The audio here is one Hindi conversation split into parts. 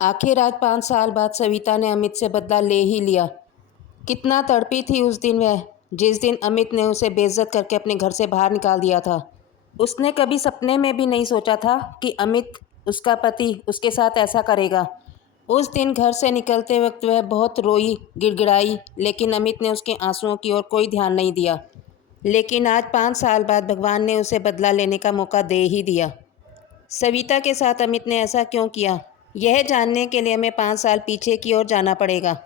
आखिर आज 5 साल बाद सविता ने अमित से बदला ले ही लिया। कितना तड़पी थी उस दिन वह, जिस दिन अमित ने उसे बेइज्जत करके अपने घर से बाहर निकाल दिया था। उसने कभी सपने में भी नहीं सोचा था कि अमित, उसका पति, उसके साथ ऐसा करेगा। उस दिन घर से निकलते वक्त वह बहुत रोई, गिड़गिड़ाई, लेकिन अमित ने उसके आंसुओं की ओर कोई ध्यान नहीं दिया। लेकिन आज 5 साल बाद भगवान ने उसे बदला लेने का मौका दे ही दिया। सविता के साथ अमित ने ऐसा क्यों किया, यह जानने के लिए हमें 5 साल पीछे की ओर जाना पड़ेगा।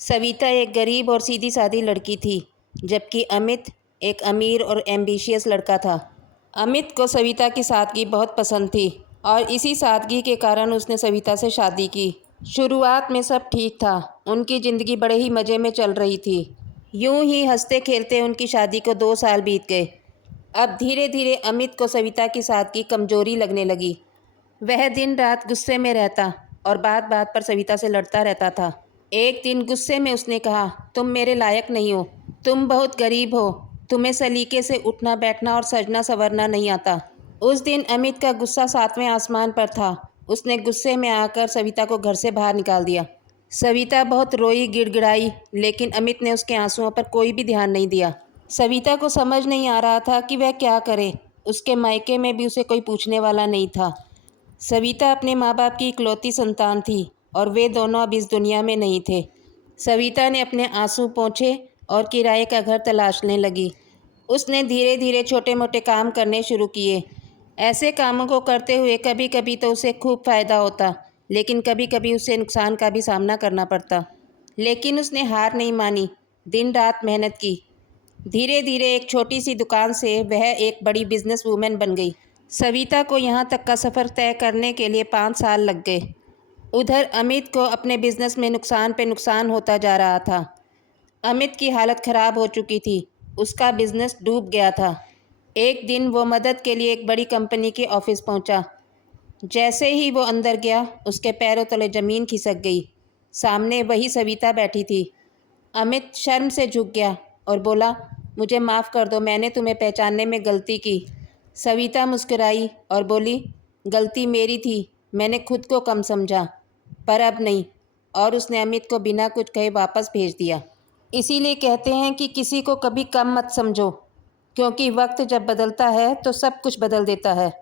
सविता एक गरीब और सीधी सादी लड़की थी, जबकि अमित एक अमीर और एम्बिशियस लड़का था। अमित को सविता की सादगी बहुत पसंद थी और इसी सादगी के कारण उसने सविता से शादी की। शुरुआत में सब ठीक था, उनकी ज़िंदगी बड़े ही मज़े में चल रही थी। यूं ही हंसते खेलते उनकी शादी को 2 साल बीत गए। अब धीरे धीरे अमित को सविता की सादगी कमज़ोरी लगने लगी। वह दिन रात गुस्से में रहता और बात बात पर सविता से लड़ता रहता था। एक दिन गुस्से में उसने कहा, तुम मेरे लायक नहीं हो, तुम बहुत गरीब हो, तुम्हें सलीके से उठना बैठना और सजना संवरना नहीं आता। उस दिन अमित का गुस्सा 7वें आसमान पर था। उसने गुस्से में आकर सविता को घर से बाहर निकाल दिया। सविता बहुत रोई, गिड़गिड़ाई, लेकिन अमित ने उसके आंसुओं पर कोई भी ध्यान नहीं दिया। सविता को समझ नहीं आ रहा था कि वह क्या करे। उसके मायके में भी उसे कोई पूछने वाला नहीं था। सविता अपने माँ बाप की इकलौती संतान थी और वे दोनों अब इस दुनिया में नहीं थे। सविता ने अपने आंसू पोंछे और किराए का घर तलाशने लगी। उसने धीरे धीरे छोटे मोटे काम करने शुरू किए। ऐसे कामों को करते हुए कभी कभी तो उसे खूब फ़ायदा होता, लेकिन कभी कभी उसे नुकसान का भी सामना करना पड़ता। लेकिन उसने हार नहीं मानी, दिन रात मेहनत की। धीरे धीरे एक छोटी सी दुकान से वह एक बड़ी बिजनेस वूमेन बन गई। सविता को यहाँ तक का सफ़र तय करने के लिए 5 साल लग गए। उधर अमित को अपने बिजनेस में नुकसान पे नुकसान होता जा रहा था। अमित की हालत ख़राब हो चुकी थी, उसका बिजनेस डूब गया था। एक दिन वो मदद के लिए एक बड़ी कंपनी के ऑफिस पहुंचा। जैसे ही वो अंदर गया, उसके पैरों तले ज़मीन खिसक गई। सामने वही सविता बैठी थी। अमित शर्म से झुक गया और बोला, मुझे माफ़ कर दो, मैंने तुम्हें पहचानने में गलती की। सविता मुस्कुराई और बोली, गलती मेरी थी, मैंने खुद को कम समझा, पर अब नहीं। और उसने अमित को बिना कुछ कहे वापस भेज दिया। इसीलिए कहते हैं कि किसी को कभी कम मत समझो, क्योंकि वक्त जब बदलता है तो सब कुछ बदल देता है।